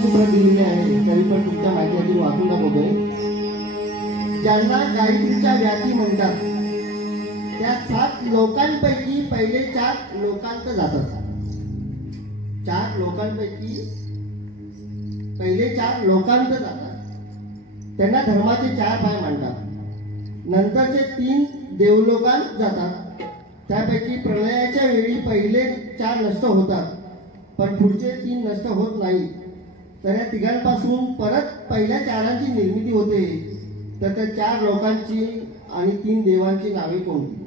सूत्र दिलेले आहे तरी पण तुमच्या माहितीसाठी वाचून दाखवतोय. ज्यांना गायत्रीच्या व्याधी म्हणतात त्या 7 लोकांपैकी पहिले 4 लोकांत जातात. 4 लोकांपैकी पहिले 4 लोकांत जातात. त्यांना धर्माचे 4 पाय मानतात. नंतरचे 3 देवलोकांत जातात. त्यापैकी प्रलयाच्या वेळी पहिले 4 नष्ट होतात पण पुढचे 3 नष्ट होत नाही. तर या तिघांपासून परत पहिल्या 4ची निर्मिती होते. तर त्या 4 लोकांची आणि 3 देवांची नावे कोणती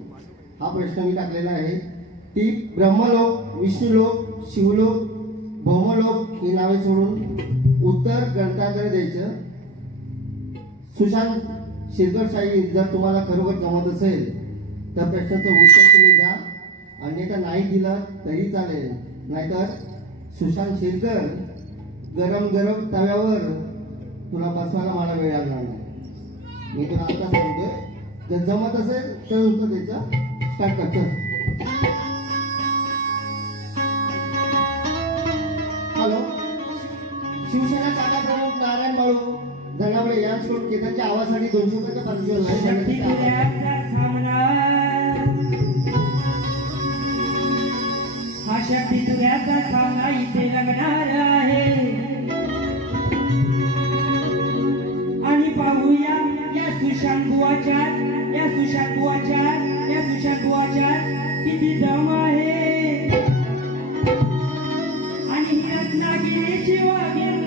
हा प्रश्न मी टाकलेला आहे. ती ब्रह्मलोक, विष्णुलोक, शिवलोक, भौमलोक ही नावे सोडून उत्तर ग्रंथाकडे द्यायचं. सुशांत शिरकर साहेब जर तुम्हाला खरोखर जमत असेल तर प्रश्नाचं उत्तर तुम्ही द्या आणि तर नाही दिलं तरी चालेल. नाहीतर सुशांत शिरकर गरम गरम तव्यावर तुला बसवायला मला वेळ लागणार नाही. मी तुला आता सांगतोय जर जमत असेल तर उत्तर द्यायचं स्टार्ट करतो. हॅलो, शिवसेना शाखा प्रमुख नारायण बाळू धनावळे यांच्याकडून केतनच्या आवाजासाठी 200 रुपयाचा पारितोषिक हा शक्ती तुझ्याचा सामना इथे लागणार आहे आणि पाहूया या सुशांत किती दम आहे आणि ही रत्नागिरीची वाघीण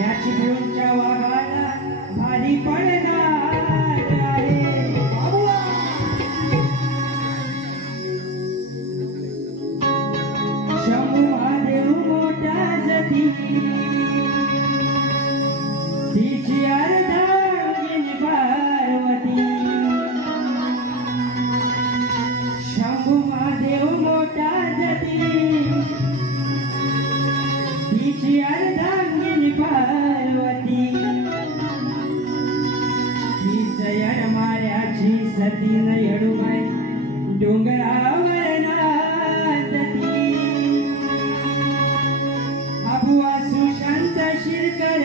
या चिपळूणच्या वाघाला भारी पडणार आहे. शंभू महादेव मोठा जती तिची अर्धांगिनी पार्वती. शंभू महादेव मोठा जती तिची अर्धांगिनी पार्वती. हीच यडमाऱ्याची सती न येडूबाई डोंगरावर नाचती. अबुवा सुशांत शिरकर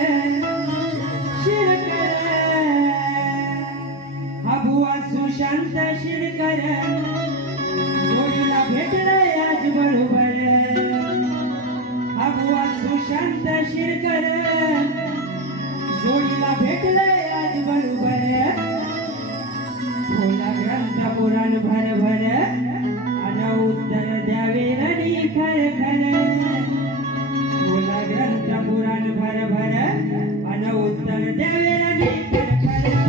अबुवा सुशांत शिरकर जोडीला भेटलाय आज बरोबर. अबुवा सुशांत शिरकर जोडीला भेटलाय आज बरोबर. बोला ग्रंथ पुराण भर भर अन उत्तर द्यावे रडी खर खर. बोला ग्रंथ पुराण भर भर अन उत्तर द्यावे रडी खर खर.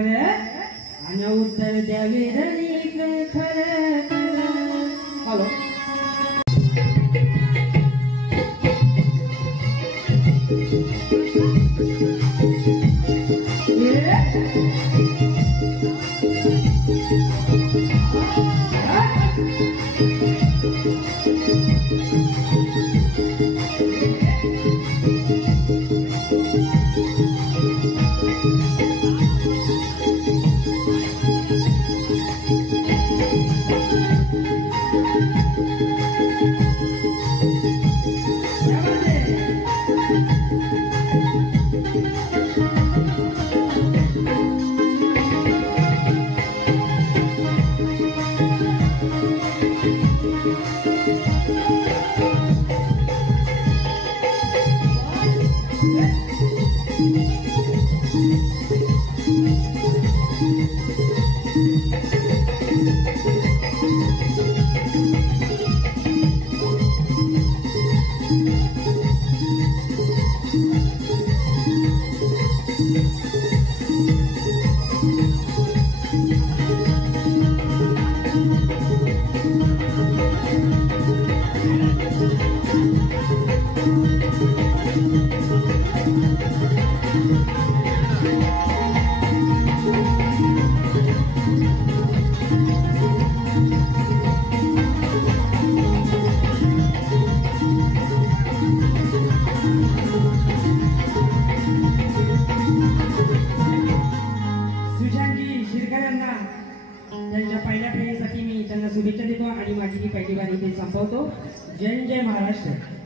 भर आणि उत्तर द्यावे रणिक खरं खरं. हॅलो. सुशांतजी शिरकर यांना त्यांच्या पहिल्या फेरीसाठी मी त्यांना शुभेच्छा देतो आणि माझी ही पहिली बारी इथे संपवतो. जय जय महाराष्ट्र.